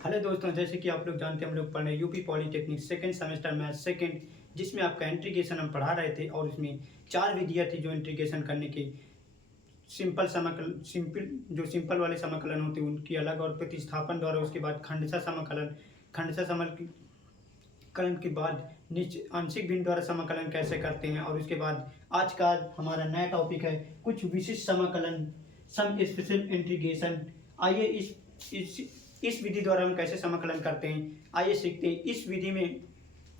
Hello दोस्तों, जैसे कि आप लोग जानते हैं हम लोग पढ़ रहे हैं UP polytechnic second semester math second, जिसमें आपका इंटीग्रेशन हम पढ़ा रहे थे और उसमें 4 विधियाँ थी जो इंटीग्रेशन करने की। सिंपल वाले समाकलन होते हैं उनकी अलग, और प्रतिस्थापन द्वारा, उसके बाद खंडशः समाकलन के बाद निच आंशिक भिन्न द्वारा समाकलन कैसे करते हैं, और उसके बाद आज का हमारा नया टॉपिक है कुछ विशिष्ट समाकलन, सम स्पेशल इंटीग्रेशन। आइए इस विधि द्वारा हम कैसे समाकलन करते हैं, आइए सीखते हैं। इस विधि में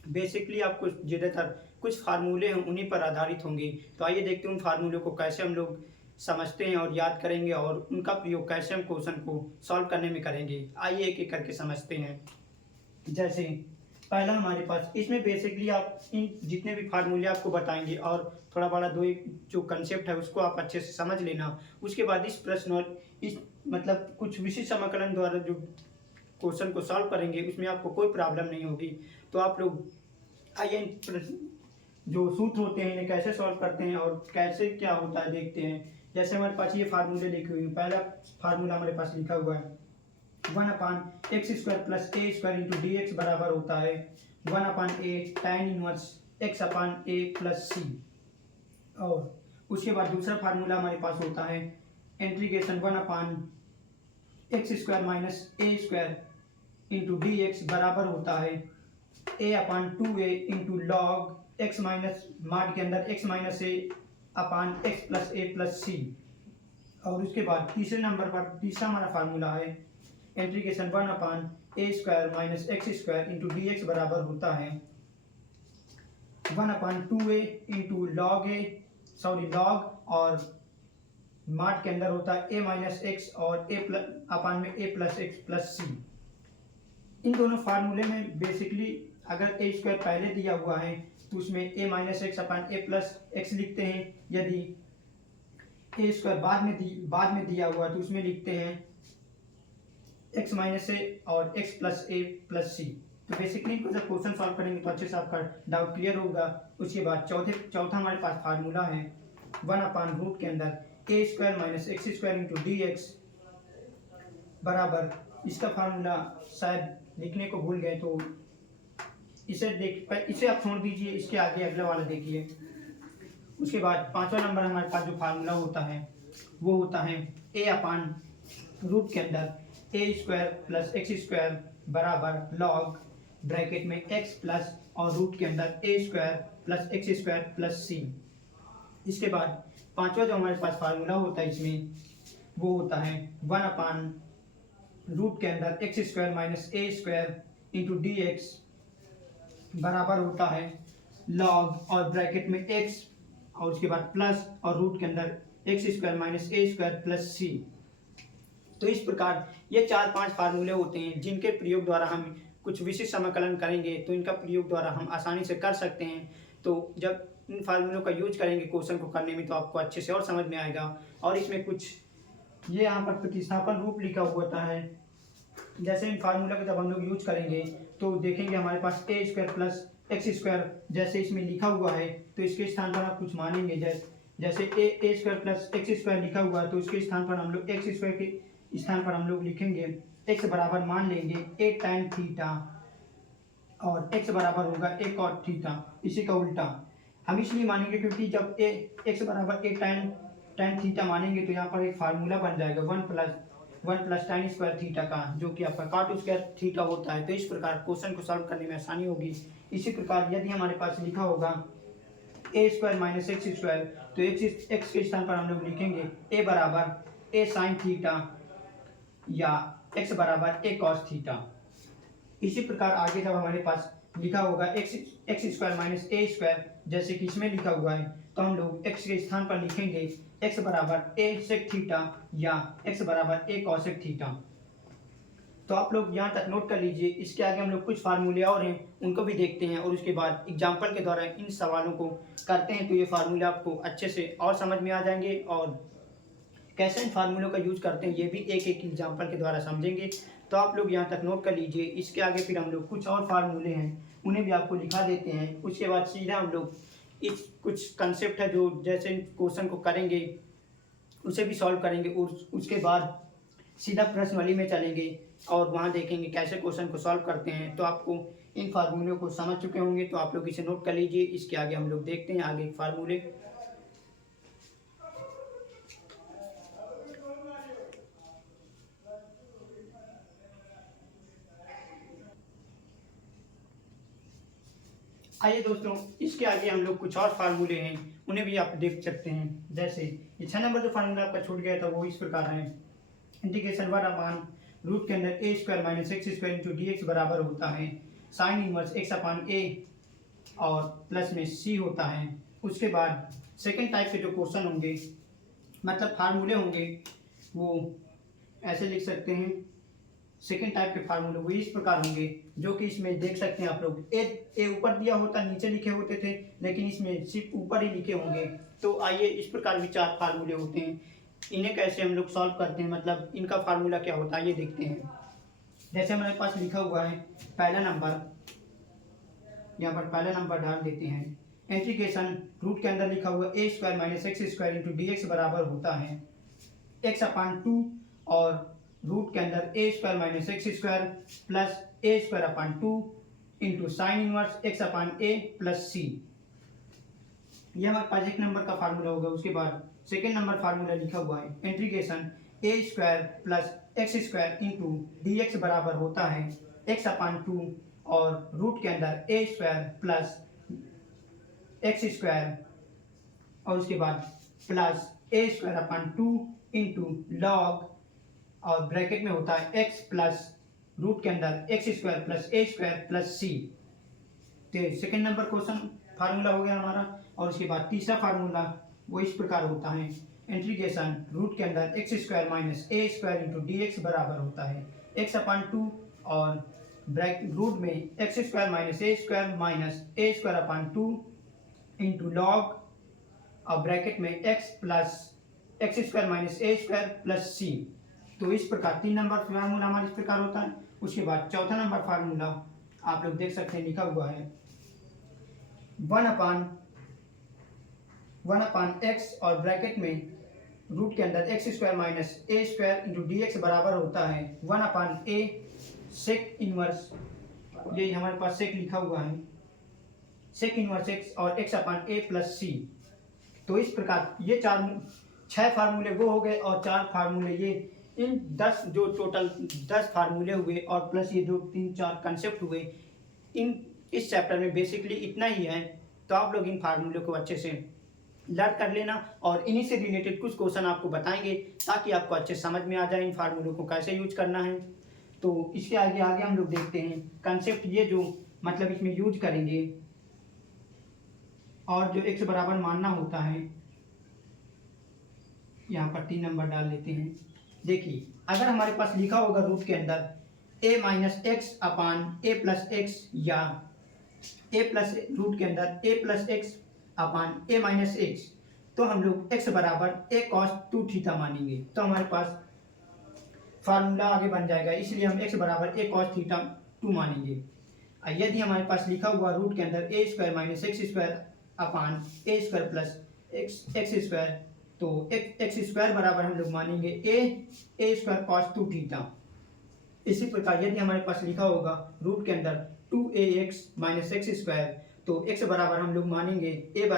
बेसिकली आपको ज़्यादातर कुछ फार्मूले हैं उन्हीं पर आधारित होंगे। तो आइए देखते हैं उन फार्मूलों को कैसे हम लोग समझते हैं और याद करेंगे, और उनका प्रयोग कैसे हम क्वेश्चन को सॉल्व करने में करेंगे। आइए एक एक करके समझते हैं। जैसे पहला हमारे पास, इसमें बेसिकली आप इन जितने भी फार्मूले आपको बताएंगे और थोड़ा बड़ा दो एक जो कंसेप्ट है उसको आप अच्छे से समझ लेना। उसके बाद इस प्रश्न और इस मतलब कुछ विशिष्ट समाकलन द्वारा जो क्वेश्चन को सॉल्व करेंगे उसमें आपको कोई प्रॉब्लम नहीं होगी। तो आप लोग आइए जो सूत्र होते हैं इन्हें कैसे सॉल्व करते हैं और कैसे क्या होता है देखते हैं। जैसे हमारे पास ये फार्मूले लिखे हुए हैं। पहला फार्मूला हमारे पास लिखा हुआ है 1/x² plus a² into D X बराबर होता है 1/a tan inverse x/a plus c। और उसके बाद दूसरा फार्मूला हमारे पास होता है integration 1/x² minus a² into D X बराबर होता है a/2a into log x minus माड के अंदर x minus a upon x plus a plus c। और उसके बाद तीसरे नंबर पर तीसरा हमारा फार्मूला है integration 1/a² minus x² into D X बराबर होता है 1/2a इंटू लॉग और माड के अंदर होता है a माइनस एक्स और a प्लस अपान में a प्लस एक्स प्लस सी। इन दोनों फार्मूले में बेसिकली अगर a² पहले दिया हुआ है तो उसमें a minus x upon a plus x लिखते हैं। यदि a² बाद में दिया हुआ तो उसमें लिखते हैं x माइनस ए और x प्लस ए प्लस सी। तो बेसिकली इनको जब क्वेश्चन सॉल्व करेंगे तो अच्छे से आपका डाउट क्लियर होगा। उसके बाद चौथा हमारे पास फार्मूला है 1/रूट के अंदर a² minus x² into D X बराबर, इसका फार्मूला शायद लिखने को भूल गए तो इसे आप छोड़ दीजिए, इसके आगे अगला वाला देखिए। उसके बाद पांचवा नंबर हमारे पास जो फार्मूला होता है वो होता है a/रूट के अंदर a² प्लस x² बराबर लॉग ब्रैकेट में x प्लस और रूट के अंदर a² plus x² plus c। इसके बाद पांचवा जो हमारे पास फार्मूला होता है इसमें वो होता है 1/रूट के अंदर x² minus a² into D X बराबर होता है लॉग और ब्रैकेट में x और उसके बाद प्लस और रूट के अंदर x² minus a² plus c। तो इस प्रकार ये 4-5 फार्मूले होते हैं जिनके प्रयोग द्वारा हम कुछ विशिष्ट समाकलन करेंगे, तो इनका प्रयोग द्वारा हम आसानी से कर सकते हैं। तो जब इन फार्मूलों का यूज करेंगे क्वेश्चन को करने में तो आपको अच्छे से और समझ में आएगा। और इसमें कुछ ये यहाँ पर प्रतिस्थापन रूप लिखा हुआ होता है। जैसे इन फार्मूला का जब हम लोग यूज करेंगे तो देखेंगे हमारे पास a² प्लस x² जैसे इसमें लिखा हुआ है तो इसके स्थान पर आप कुछ मानेंगे। जैसे a² प्लस x² लिखा हुआ है तो इसके स्थान पर हम लोग x² के स्थान पर हम लोग लिखेंगे x बराबर मान लेंगे a tan थीटा और x बराबर होगा a cot थीटा। इसी का उल्टा हम इसलिए मानेंगे क्योंकि जब x बराबर a tan थीटा मानेंगे तो यहाँ पर एक फार्मूला बन जाएगा 1 प्लस tan स्क्वायर थीटा का, जो कि आपका cot स्क्वायर थीटा होता है। तो इस प्रकार क्वेश्चन को सॉल्व करने में आसानी होगी। इसी प्रकार यदि हमारे पास लिखा होगा a² माइनस x² तो x के स्थान पर हम लोग लिखेंगे a बराबर a साइन थीटा या x बराबर a cos थीटा। इसी प्रकार आगे जब हमारे पास लिखा होगा x² माइनस a² जैसे कि इसमें लिखा हुआ है तो हम लोग x के स्थान पर लिखेंगे x बराबर a sec थीटा या x बराबर a cosec थीटा। तो आप लोग यहाँ तक नोट कर लीजिए। इसके आगे हम लोग कुछ फार्मूले और हैं उनको भी देखते हैं और उसके बाद एग्जाम्पल के द्वारा इन सवालों को करते हैं तो ये फार्मूले आपको अच्छे से और समझ में आ जाएंगे। और कैसे इन फार्मूलों का यूज करते हैं ये भी एक एक एग्जाम्पल के द्वारा समझेंगे। तो आप लोग यहाँ तक नोट कर लीजिए। इसके आगे फिर हम लोग कुछ और फार्मूले हैं उन्हें भी आपको लिखा देते हैं। उसके बाद सीधा हम लोग इस कुछ कंसेप्ट है जो जैसे क्वेश्चन को करेंगे उसे भी सॉल्व करेंगे और उसके बाद सीधा प्रश्नावली में चलेंगे और वहाँ देखेंगे कैसे क्वेश्चन को सॉल्व करते हैं। तो आपको इन फार्मूलों को समझ चुके होंगे, तो आप लोग इसे नोट कर लीजिए। इसके आगे हम लोग देखते हैं आगे फार्मूले। आइए दोस्तों, इसके आगे हम लोग कुछ और फार्मूले हैं, उन्हें भी आप देख सकते हैं। जैसे ये 6 नंबर जो फार्मूला आपका छूट गया था वो इस प्रकार है, इंटीग्रेशन 1 अपान रूट के अंदर A square minus X square into D X बराबर होता है sine inverse X upon A और प्लस में सी होता है। उसके बाद सेकेंड टाइप के जो क्वेश्चन होंगे, मतलब फार्मूले होंगे, वो ऐसे लिख सकते हैं। सेकेंड टाइप के फार्मूले वो इस प्रकार होंगे, जो कि इसमें देख सकते हैं आप लोग। ए ऊपर दिया होता, नीचे लिखे होते थे, लेकिन इसमें सिर्फ ऊपर ही लिखे होंगे। तो आइए, इस प्रकार भी 4 फार्मूले होते हैं, इन्हें कैसे हम लोग सॉल्व करते हैं, मतलब इनका फार्मूला क्या होता है ये देखते हैं। जैसे हमारे पास लिखा हुआ है पहला नंबर, यहाँ पर पहला नंबर डाल देते हैं। इंटीग्रेशन रूट के अंदर लिखा हुआ A square minus X square into D X बराबर होता है एक्स अपान 2 और रूट के अंदर A square minus X square plus A square upon 2 into sine inverse X upon A plus C. यह हमारे पास एक नंबर का फार्मूला होगा। उसके बाद सेकेंड नंबर फार्मूला लिखा हुआ है integration A square plus X square into D X बराबर होता है एक्स अपान 2 और रूट के अंदर A square plus X square और उसके बाद plus A square upon 2 into log और ब्रैकेट में होता है x प्लस रूट के अंदर X square plus A square plus C. तो सेकेंड नंबर क्वेश्चन फार्मूला हो गया हमारा। और उसके बाद तीसरा फार्मूला वो इस प्रकार होता है, इंटीग्रेशन रूट के अंदर X square minus A square into D X बराबर होता है एक्स अपान 2 और ब्रैकेट रूट में X square minus A square upon 2 into log और ब्रैकेट में X plus X square minus A square plus C. तो इस प्रकार 3 नंबर फार्मूला हमारा इस प्रकार होता है। उसके बाद चौथा नंबर फार्मूला आप लोग देख सकते हैं, लिखा हुआ है 1 अपान एक्स और ब्रैकेट में रूट के अंदर X square minus A square into D X बराबर होता है 1 अपान ए सेक इनवर्स, ये हमारे पास सेक लिखा हुआ है, सेक इनवर्स एक्स और x upon A plus C. तो इस प्रकार ये 6 फार्मूले वो हो गए और 4 फार्मूले ये। इन 10 जो टोटल 10 फार्मूले हुए और प्लस ये जो 3-4 कंसेप्ट हुए, इस चैप्टर में बेसिकली इतना ही है। तो आप लोग इन फार्मूले को अच्छे से लर्न कर लेना और इन्हीं से रिलेटेड कुछ क्वेश्चन आपको बताएंगे ताकि आपको अच्छे समझ में आ जाए इन फार्मूलों को कैसे यूज करना है। तो इसके आगे हम लोग देखते हैं कंसेप्ट, ये जो मतलब इसमें यूज करेंगे और जो एक्स बराबर मानना होता है, यहाँ पर 3 नंबर डाल लेते हैं। देखिए, अगर हमारे पास लिखा होगा रूट के अंदर ए minus x upon A plus x या ए प्लस रूट के अंदर ए प्लस एक्स अपान ए माइनस एक्स, तो हम लोग एक्स बराबर ए कॉस 2 थीटा मानेंगे। तो हमारे पास फार्मूला आगे बन जाएगा, इसलिए हम एक्स बराबर ए कॉस थीटा 2 मानेंगे। यदि हमारे पास लिखा हुआ रूट के अंदर A square minus X square upon A square plus X square, तो एक्स स्क्वायर बराबर हम लोग मानेंगे ए स्क्वायर कॉस 2 थीटा। इसी प्रकार यदि हमारे पास लिखा होगा रूट के अंदर 2ax माइनस एक्स स्क्वायर, तो x बराबर हम लोग मानेंगे x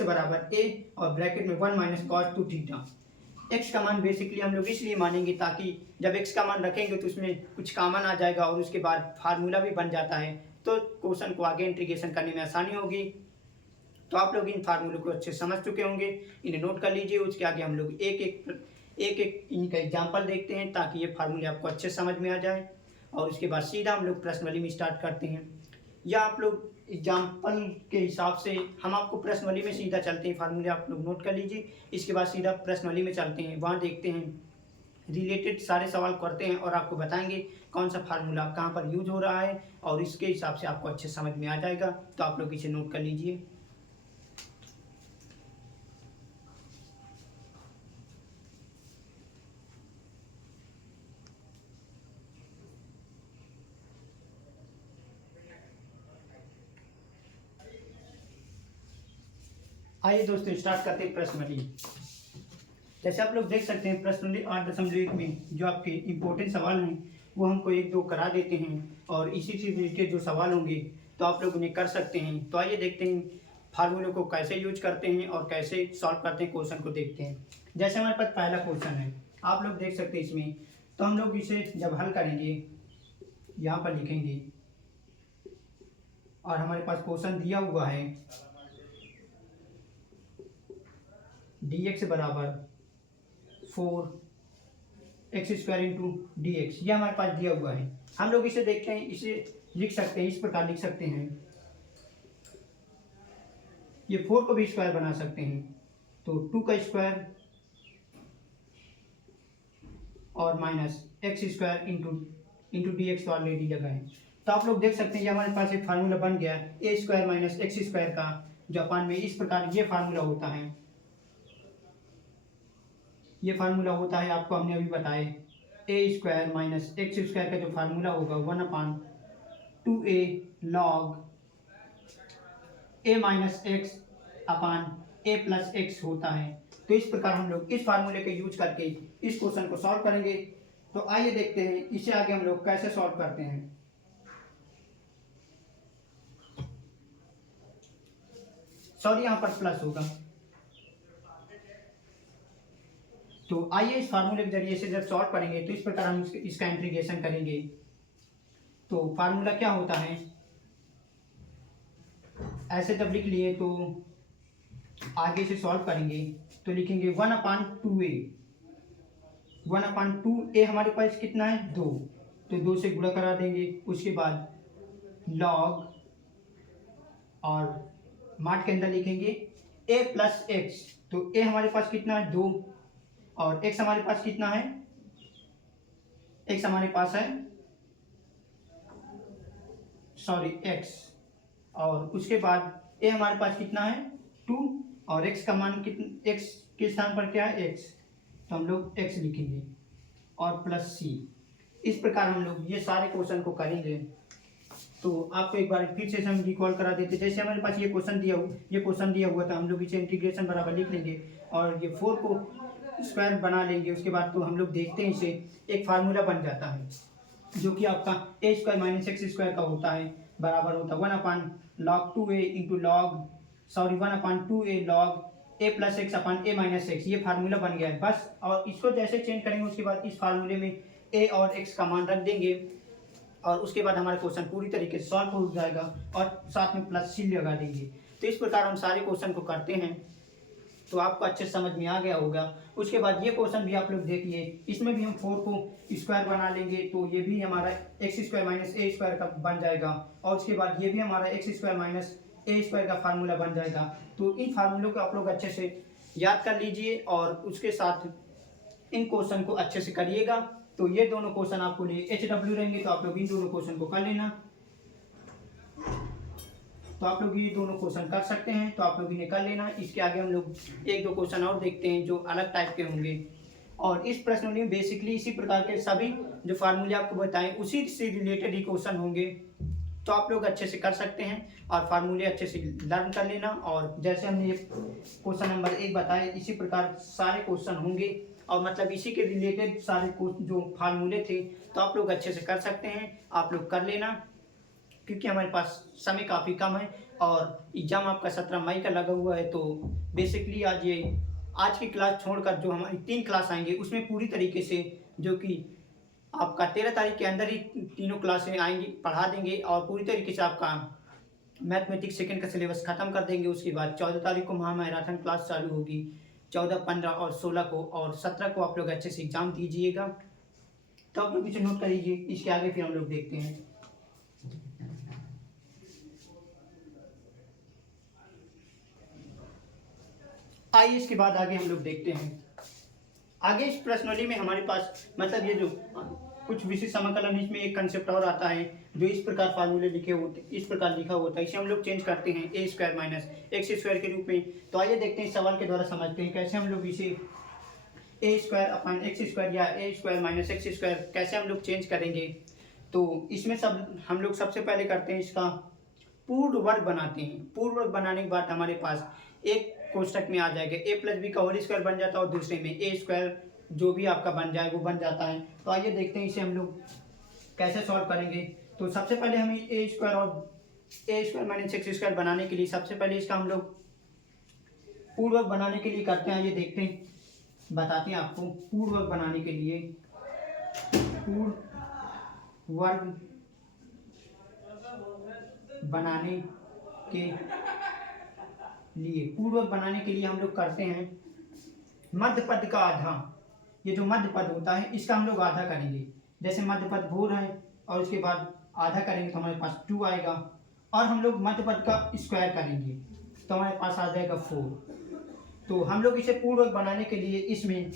बराबर a और ब्रैकेट में 1 माइनस कॉस 2 थीटा। x का मान बेसिकली हम लोग इसलिए मानेंगे ताकि जब x का मान रखेंगे तो उसमें कुछ कॉमन आ जाएगा और उसके बाद फार्मूला भी बन जाता है, तो क्वेश्चन को आगे इंटीग्रेशन करने में आसानी होगी। तो आप लोग इन फार्मूलों को अच्छे समझ चुके होंगे, इन्हें नोट कर लीजिए। उसके आगे हम लोग एक इनका एग्जाम्पल देखते हैं ताकि ये फार्मूले आपको अच्छे समझ में आ जाए। और उसके बाद सीधा हम लोग प्रश्नावली में स्टार्ट करते हैं, या आप लोग एग्जाम्पल के हिसाब से हम आपको प्रश्नावली में सीधा चलते हैं। फार्मूले आप लोग नोट कर लीजिए, इसके बाद सीधा प्रश्नावली में चलते हैं, वहाँ देखते हैं रिलेटेड सारे सवाल करते हैं और आपको बताएंगे कौन सा फार्मूला कहाँ पर यूज हो रहा है, और इसके हिसाब से आपको अच्छे समझ में आ जाएगा। तो आप लोग इसे नोट कर लीजिए। आइए दोस्तों, स्टार्ट करते हैं प्रश्नावली। जैसे आप लोग देख सकते हैं प्रश्न 8.1 में जो आपके इम्पोर्टेंट सवाल हैं वो हमको 1-2 करा देते हैं और इसी से रिलेटेड जो सवाल होंगे तो आप लोग उन्हें कर सकते हैं। तो आइए देखते हैं फार्मूले को कैसे यूज करते हैं और कैसे सॉल्व करते हैं, क्वेश्चन को देखते हैं। जैसे हमारे पास पहला क्वेश्चन है, आप लोग देख सकते हैं इसमें, तो हम लोग इसे जब हल करेंगे यहाँ पर लिखेंगे और हमारे पास क्वेश्चन दिया हुआ है dx बराबर 4x² इंटू डी एक्स, ये हमारे पास दिया हुआ है। हम लोग इसे देखते हैं, इसे लिख सकते हैं, इस प्रकार लिख सकते हैं, ये 4 को भी स्क्वायर बना सकते हैं, तो 2 का स्क्वायर और minus x² into D x तो ऑलरेडी लगा है। तो आप लोग देख सकते हैं ये हमारे पास एक फार्मूला बन गया a² माइनस x² का, जापान में इस प्रकार ये फार्मूला होता है। ये फार्मूला होता है, आपको हमने अभी बताया, a² माइनस x² का जो फार्मूला होगा 1/2a log a minus x upon a plus x होता है। तो इस प्रकार हम लोग इस फार्मूले का यूज करके इस क्वेश्चन को सॉल्व करेंगे। तो आइए देखते हैं इसे आगे हम लोग कैसे सॉल्व करते हैं। सॉरी, यहाँ पर प्लस होगा। तो आइए इस फार्मूले के जरिए से जब सॉल्व करेंगे तो इस प्रकार हम इसका इंटीग्रेशन करेंगे। तो फार्मूला क्या होता है, ऐसे जब लिख लिए तो आगे से सॉल्व करेंगे तो लिखेंगे 1/2a। 1/2a हमारे पास कितना है 2, तो 2 से गुणा करा देंगे। उसके बाद log और मार्ट के अंदर लिखेंगे a प्लस एक्स, तो a हमारे पास कितना है 2 और x हमारे पास कितना है, x हमारे पास है सॉरी x, और उसके बाद a हमारे पास कितना है 2 और x का मान कितना, x के स्थान पर क्या है x, तो हम लोग x लिखेंगे और प्लस c। इस प्रकार हम लोग ये सारे क्वेश्चन को करेंगे। तो आपको एक बार फिर से हम रिकॉल करा देते, जैसे हमारे पास ये क्वेश्चन दिया हुआ था, हम लोग इसे इंटीग्रेशन बराबर लिख लेंगे और ये 4 को स्क्वायर बना लेंगे। उसके बाद तो हम लोग देखते हैं इसे एक फार्मूला बन जाता है जो कि आपका a² माइनस x² का होता है, बराबर होता है 1/log2a into log 1/2a log a plus x upon a minus x. ये फार्मूला बन गया है बस, और इसको जैसे चेंज करेंगे उसके बाद इस फार्मूले में a और x का मान रख देंगे और उसके बाद हमारा क्वेश्चन पूरी तरीके से सॉल्व हो जाएगा और साथ में प्लस सी लगा देंगे। तो इस प्रकार हम सारे क्वेश्चन को करते हैं, तो आपको अच्छे समझ में आ गया होगा। उसके बाद ये क्वेश्चन भी आप लोग देखिए, इसमें भी हम 4 को स्क्वायर बना लेंगे, तो ये भी हमारा x² माइनस a² का बन जाएगा और उसके बाद ये भी हमारा x² माइनस a² का फार्मूला बन जाएगा। तो इन फार्मूलों को आप लोग अच्छे से याद कर लीजिए और उसके साथ इन क्वेश्चन को अच्छे से करिएगा। तो ये दोनों क्वेश्चन आपको लिए HW रहेंगे, तो आप लोग इन दोनों क्वेश्चन को कर लेना। तो आप लोग ये दोनों क्वेश्चन कर सकते हैं, तो आप लोग इन्हें कर लेना। इसके आगे हम लोग 1-2 क्वेश्चन और देखते हैं जो अलग टाइप के होंगे, और इस प्रश्न में बेसिकली इसी प्रकार के सभी जो फार्मूले आपको बताएं उसी से रिलेटेड ही क्वेश्चन होंगे। तो आप लोग अच्छे से कर सकते हैं और फार्मूले अच्छे से लर्न कर लेना। और जैसे हमने ये क्वेश्चन नंबर 1 बताया, इसी प्रकार सारे क्वेश्चन होंगे और मतलब इसी के रिलेटेड सारे जो फार्मूले थे, तो आप लोग अच्छे से कर सकते हैं। आप लोग कर लेना क्योंकि हमारे पास समय काफ़ी कम है और एग्ज़ाम आपका 17 मई का लगा हुआ है। तो बेसिकली आज की क्लास छोड़कर जो हमारी 3 क्लास आएंगे उसमें पूरी तरीके से, जो कि आपका 13 तारीख के अंदर ही तीनों क्लासें आएंगी, पढ़ा देंगे और पूरी तरीके से आपका मैथमेटिक्स सेकंड का सिलेबस ख़त्म कर देंगे। उसके बाद 14 तारीख को महामैराथन क्लास चालू होगी, 14, 15 और 16 को, और 17 को आप लोग अच्छे से एग्ज़ाम दीजिएगा। तो आप लोग इसे नोट करिए, इसके आगे फिर हम लोग देखते हैं। आइए इसके बाद आगे हम लोग देखते हैं। आगे इस प्रश्नावली में हमारे पास मतलब ये जो कुछ विशेष समाकलन, इसमें एक कंसेप्ट और आता है जो इस प्रकार फार्मूले लिखे होते, इस प्रकार लिखा होता है, इसे हम लोग चेंज करते हैं a² माइनस x² के रूप में। तो आइए देखते हैं, सवाल के द्वारा समझते हैं कैसे हम लोग इसे a² अपन x² या a² माइनस x² कैसे हम लोग चेंज करेंगे। तो इसमें हम लोग सबसे पहले करते हैं इसका पूर्ण वर्ग बनाते हैं। पूर्ण वर्ग बनाने के बाद हमारे पास एक कोष्टक में आ जाएगा, ए प्लस बी का होल स्क्वायर बन जाता है और दूसरे में ए स्क्वायर जो भी आपका बन जाए वो बन जाता है। तो आइए देखते हैं इसे हम लोग कैसे सॉल्व करेंगे। तो सबसे पहले हमें ए स्क्वायर और ए स्क्वायर माइनस एक्स स्क्वायर बनाने के लिए सबसे पहले इसका हम लोग पूर्वक बनाने के लिए करते हैं। ये देखते हैं, बताते हैं आपको। पूर्वक बनाने के लिए पूर्ववर्ग बनाने के लिए हम लोग करते हैं मध्य पद का आधा। ये जो मध्य पद होता है इसका हम लोग आधा करेंगे। जैसे मध्य पद 4 है और उसके बाद आधा करेंगे तो हमारे पास 2 आएगा, और हम लोग मध्य पद का स्क्वायर करेंगे तो हमारे पास आ जाएगा 4। तो हम लोग इसे पूर्वक बनाने के लिए इसमें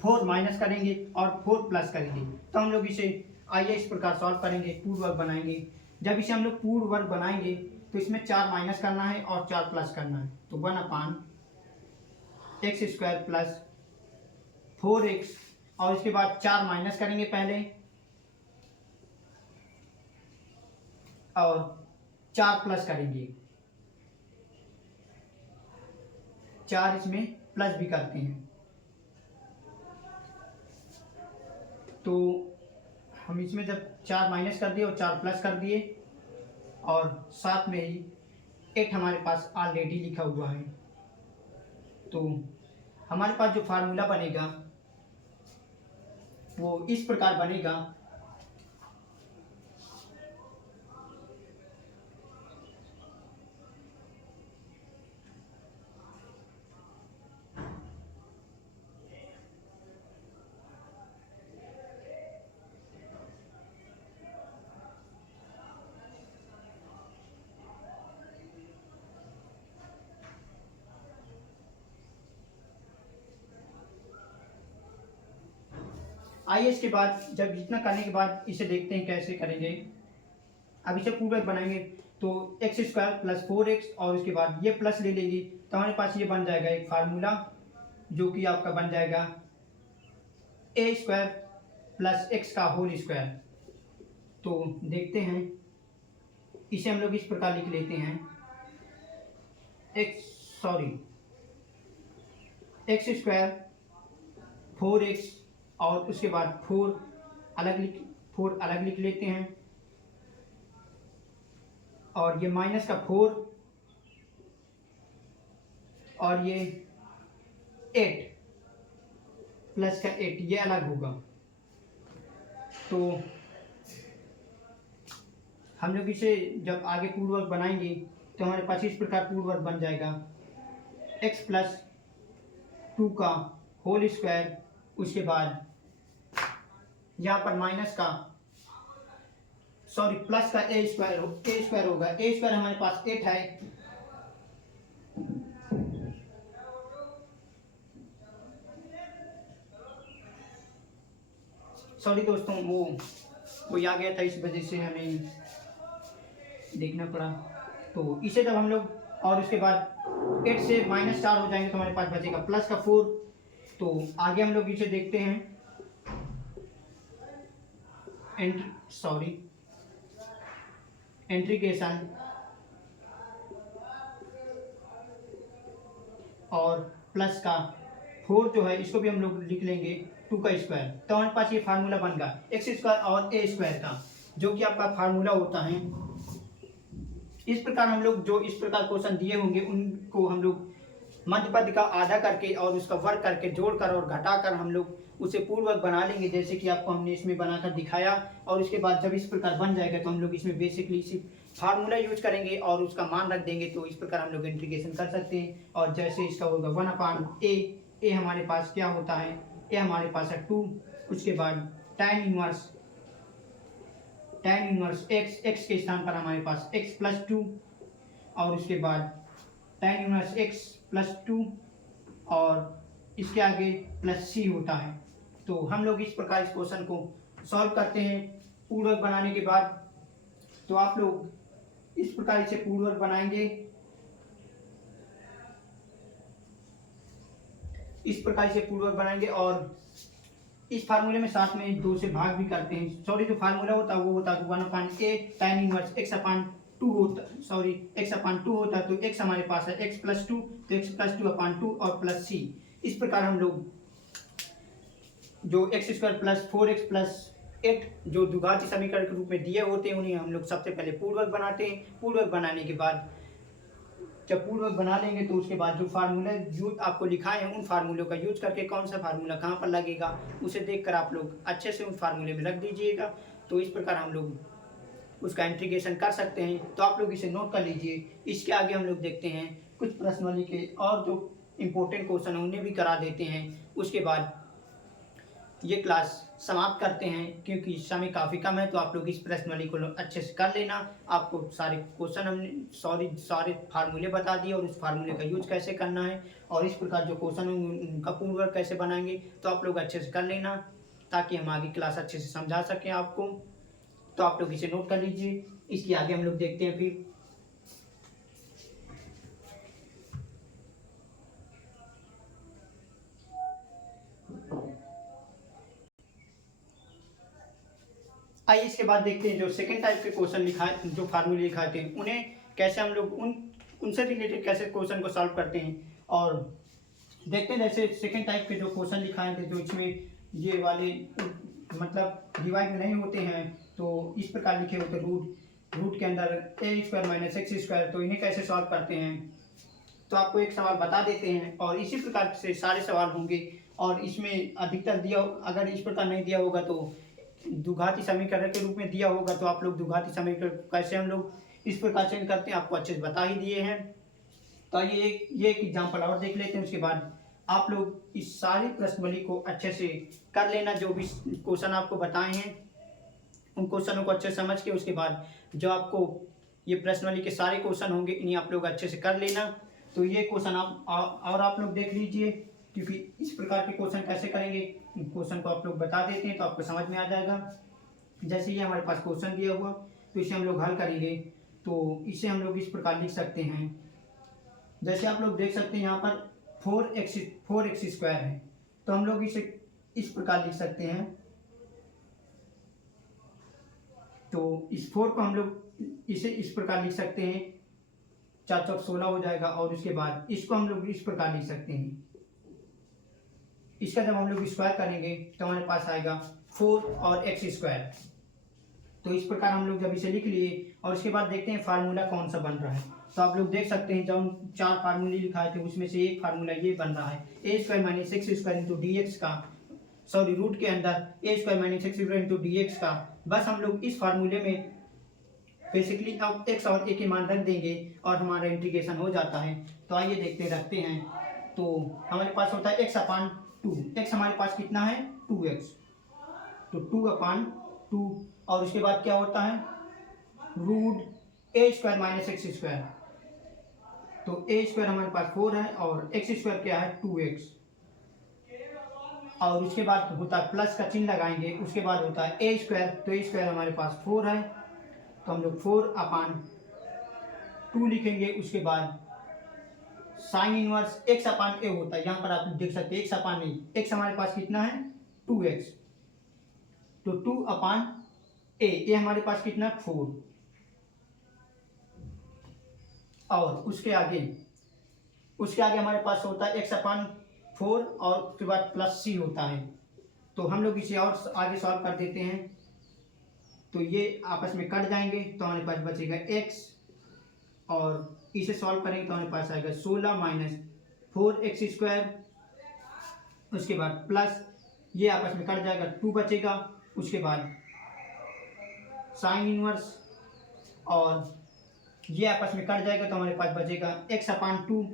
4 माइनस करेंगे और 4 प्लस करेंगे। तो हम लोग इसे आइए इस प्रकार सॉल्व करेंगे, पूर्वक बनाएंगे। जब इसे हम लोग पूर्ववर्ग बनाएंगे तो इसमें 4 माइनस करना है और 4 प्लस करना है। तो 1/x स्क्वायर प्लस 4x, और इसके बाद 4 माइनस करेंगे पहले और 4 प्लस करेंगे। 4 इसमें प्लस भी करते हैं। तो हम इसमें जब 4 माइनस कर दिए और 4 प्लस कर दिए और साथ में ही 8 हमारे पास ऑलरेडी लिखा हुआ है, तो हमारे पास जो फार्मूला बनेगा वो इस प्रकार बनेगा। आइए इसके बाद जब इतना करने के बाद इसे देखते हैं कैसे करेंगे। अब इसे पूर्वक बनाएंगे तो एक्स स्क्वायर प्लस 4x और उसके बाद ये प्लस ले लेंगे तो हमारे पास ये बन जाएगा एक फार्मूला जो कि आपका बन जाएगा ए स्क्वायर प्लस एक्स का होल स्क्वायर। तो देखते हैं, इसे हम लोग इस प्रकार लिख लेते हैं एक्स स्क्वायर 4x और उसके बाद 4 अलग लिख लेते हैं, और ये माइनस का 4 और ये 8 प्लस का 8 ये अलग होगा। तो हम लोग इसे जब आगे पूर्ववर्ग बनाएंगे तो हमारे पास इस प्रकार पूर्ववर्ग बन जाएगा x प्लस 2 का होल स्क्वायर, उसके बाद यहाँ पर माइनस का प्लस का ए स्क्वायर होगा। ए स्क्वायर हमारे पास 8 है, सॉरी दोस्तों वो कोई आ गया था इस वजह से हमें देखना पड़ा। तो इसे जब हम लोग और उसके बाद 8 से -4 हो जाएंगे तो हमारे पास बचेगा प्लस का 4। तो आगे हम लोग इसे देखते हैं इंटीग्रेशन और प्लस का 4 जो है इसको भी हम लोग लिख लेंगे 2 का स्क्वायर। तो हमारे पास ये फार्मूला बन गया एक्स स्क्वायर और ए स्क्वायर का, जो कि आपका फार्मूला होता है। इस प्रकार हम लोग जो इस प्रकार क्वेश्चन दिए होंगे उनको हम लोग मध्य पद का आधा करके और उसका वर्ग करके जोड़कर और घटाकर हम लोग उसे पूर्वक बना लेंगे, जैसे कि आपको हमने इसमें बनाकर दिखाया। और उसके बाद जब इस प्रकार बन जाएगा तो हम लोग इसमें बेसिकली सिर्फ फार्मूला यूज करेंगे और उसका मान रख देंगे। तो इस प्रकार हम लोग इंटीग्रेशन कर सकते हैं। और जैसे इसका होगा 1/a, ए हमारे पास क्या होता है, ए हमारे पास है 2, उसके बाद tan इनवर्स x के स्थान पर हमारे पास x प्लस 2 और उसके बाद tan इनवर्स x प्लस 2 और इसके आगे प्लस c होता है। तो हम लोग इस प्रकार इस क्वेश्चन को सॉल्व करते हैं पूर्वक बनाने के बाद। तो आप लोग इस प्रकार इसे पूर्वक बनाएंगे, और इस फार्मूले में साथ में 2 से भाग भी करते हैं। सॉरी, जो फार्मूला होता है वो होता है 1/a tan inverse x/2 two होता, सॉरी एक्स अपान टू होता, तो एक्स हमारे पास है एक्स प्लस टू, तो x plus two upon two और प्लस सी। इस प्रकार हम लोग जो x square plus four x plus eight जो द्विघाती समीकरण के रूप में दिए होते हैं उन्हें हम लोग सबसे पहले पूर्वक बनाते हैं। पूर्वक बनाने के बाद जब पूर्वक बना लेंगे तो उसके बाद जो फार्मूला यूज आपको लिखाए हैं उन फार्मूलों का यूज करके कौन सा फार्मूला कहाँ पर लगेगा उसे देखकर आप लोग अच्छे से उन फार्मूले में रख दीजिएगा। तो इस प्रकार हम लोग उसका इंटीग्रेशन कर सकते हैं। तो आप लोग इसे नोट कर लीजिए। इसके आगे हम लोग देखते हैं कुछ प्रश्नावली के और जो इम्पोर्टेंट क्वेश्चन है उन्हें भी करा देते हैं। उसके बाद ये क्लास समाप्त करते हैं क्योंकि समय काफ़ी कम है। तो आप लोग इस प्रश्नावली को अच्छे से कर लेना। आपको सारे क्वेश्चन हमने सारे फार्मूले बता दिए और उस फार्मूले का यूज कैसे करना है और इस प्रकार जो क्वेश्चन है उनका पूर्वक कैसे बनाएंगे तो आप लोग अच्छे से कर लेना ताकि हम आगे क्लास अच्छे से समझा सकें आपको। तो आप लोग इसे नोट कर लीजिए। इसके आगे हम लोग देखते हैं फिर आइए इसके बाद देखते हैं जो सेकंड टाइप के क्वेश्चन लिखाए जो फार्मूले लिखाए थे उन्हें कैसे हम लोग उनसे रिलेटेड कैसे क्वेश्चन को सॉल्व करते हैं। और देखते हैं जैसे सेकंड टाइप के जो क्वेश्चन लिखाए थे जो इसमें ये वाले मतलब डिवाइड नहीं होते हैं तो इस प्रकार लिखे होते रूट के अंदर A square minus X square. तो इन्हें कैसे सॉल्व करते हैं तो आपको एक सवाल बता देते हैं और इसी प्रकार से सारे सवाल होंगे। और इसमें अधिकतर दिया अगर इस प्रकार नहीं दिया होगा तो द्विघाती समीकरण के रूप में दिया होगा। तो आप लोग द्विघाती समीकरण कैसे हम लोग इस प्रकार चेंज करते हैं आपको अच्छे से बता ही दिए हैं। तो आइए ये एक एग्जाम्पल और देख लेते हैं। उसके बाद आप लोग इस सारी प्रश्नावली को अच्छे से कर लेना। जो भी क्वेश्चन आपको बताए हैं उन क्वेश्चनों को अच्छे से समझ के उसके बाद जो आपको ये प्रश्नावली के सारे क्वेश्चन होंगे इन्हें आप लोग अच्छे से कर लेना। तो ये क्वेश्चन आप लोग देख लीजिए क्योंकि इस प्रकार के क्वेश्चन कैसे करेंगे क्वेश्चन को आप लोग बता देते हैं तो आपको समझ में आ जाएगा। जैसे ये हमारे पास क्वेश्चन दिया हुआ तो इसे हम लोग हल करेंगे। तो इसे हम लोग इस प्रकार लिख सकते हैं। जैसे आप लोग देख सकते हैं यहाँ पर 4x स्क्वायर है तो हम लोग इसे इस प्रकार लिख सकते हैं। तो इस 4 को हम लोग इसे इस प्रकार लिख सकते हैं 4 चौक 16 हो जाएगा। और उसके बाद इसको हम लोग इस प्रकार लिख सकते हैं। इसका जब हम लोग स्क्वायर करेंगे तो हमारे पास आएगा 4 और x स्क्वायर। तो इस प्रकार हम लोग जब इसे लिख लिए और उसके बाद देखते हैं फार्मूला कौन सा बन रहा है। तो आप लोग देख सकते हैं जब 4 फार्मूले लिखाए थे उसमें से एक फार्मूला ये बन रहा है A square minus X square into D X का, सॉरी रूट के अंदर A square minus X square into D X का। बस हम लोग इस फार्मूले में बेसिकली अब एक्स और ए के मान रख देंगे और हमारा इंटीग्रेशन हो जाता है। तो आइए देखते रखते हैं। तो हमारे पास होता है एक्स अपान टू। एक्स हमारे पास कितना है 2x, तो 2 अपान 2 और उसके बाद क्या होता है रूट ए स्क्वायर माइनस एक्स स्क्वायर। तो ए स्क्वायर हमारे पास 4 है और एक्स स्क्वायर क्या है 2x। और उसके बाद होता है प्लस का चिन्ह लगाएंगे। उसके बाद होता है ए स्क्वायर, तो ए स्क्वायर हमारे पास 4 है तो हम लोग 4 अपान 2 लिखेंगे। उसके बाद साइन इनवर्स एक्स अपान ए होता है। यहाँ पर आप देख सकते हैं एक्स अपान ए, एक्स हमारे पास कितना है 2x, तो 2 अपान ए हमारे पास कितना 4। और उसके आगे हमारे पास होता है एक्स अपान 4 और उसके बाद प्लस सी होता है। तो हम लोग इसे और आगे सॉल्व कर देते हैं। तो ये आपस में कट जाएंगे तो हमारे पास बचेगा x और इसे सॉल्व करेंगे तो हमारे पास आएगा 16 माइनस 4x स्क्वायर। उसके बाद प्लस ये आपस में कट जाएगा 2 बचेगा। उसके बाद साइन इनवर्स और ये आपस में कट जाएगा तो हमारे पास बचेगा x अपान 2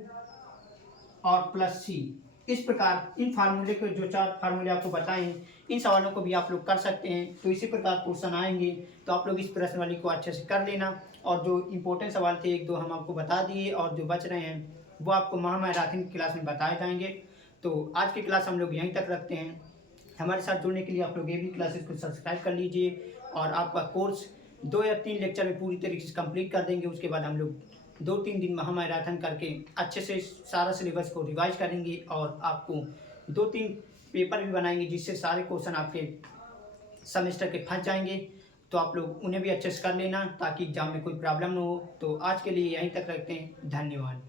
और प्लस सी। इस प्रकार इन फार्मूले को जो 4 फार्मूले आपको बताए हैं इन सवालों को भी आप लोग कर सकते हैं। तो इसी प्रकार क्वेश्चन आएंगे तो आप लोग इस प्रश्नावली को अच्छे से कर लेना। और जो इंपॉर्टेंट सवाल थे 1-2 हम आपको बता दिए और जो बच रहे हैं वो आपको महामैराथन की क्लास में बताए जाएंगे। तो आज की क्लास हम लोग यहीं तक रखते हैं। हमारे साथ जुड़ने के लिए आप लोग ये भी क्लासेस को सब्सक्राइब कर लीजिए और आपका कोर्स 2 या 3 लेक्चर में पूरी तरीके से कंप्लीट कर देंगे। उसके बाद हम लोग 2-3 दिन महामैराथन करके अच्छे से सारा सिलेबस को रिवाइज करेंगे और आपको 2-3 पेपर भी बनाएंगे जिससे सारे क्वेश्चन आपके सेमेस्टर के फंस जाएंगे। तो आप लोग उन्हें भी अच्छे से कर लेना ताकि एग्ज़ाम में कोई प्रॉब्लम ना हो। तो आज के लिए यहीं तक रखते हैं। धन्यवाद।